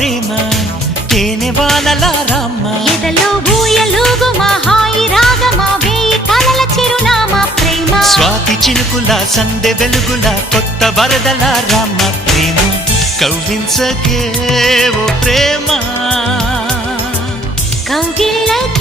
ప్రేమ తేనె వానల రామ ఎదలో ఊయలుగు మా హాయి రాగమా వేయి కలల చిరునామా ప్రేమ స్వాతి చినుకుల సందె వెలుగుల కొత్త వరదల రామ ప్రేమ కవ్వించకే ఓ ప్రేమ కౌగిళ్ళకి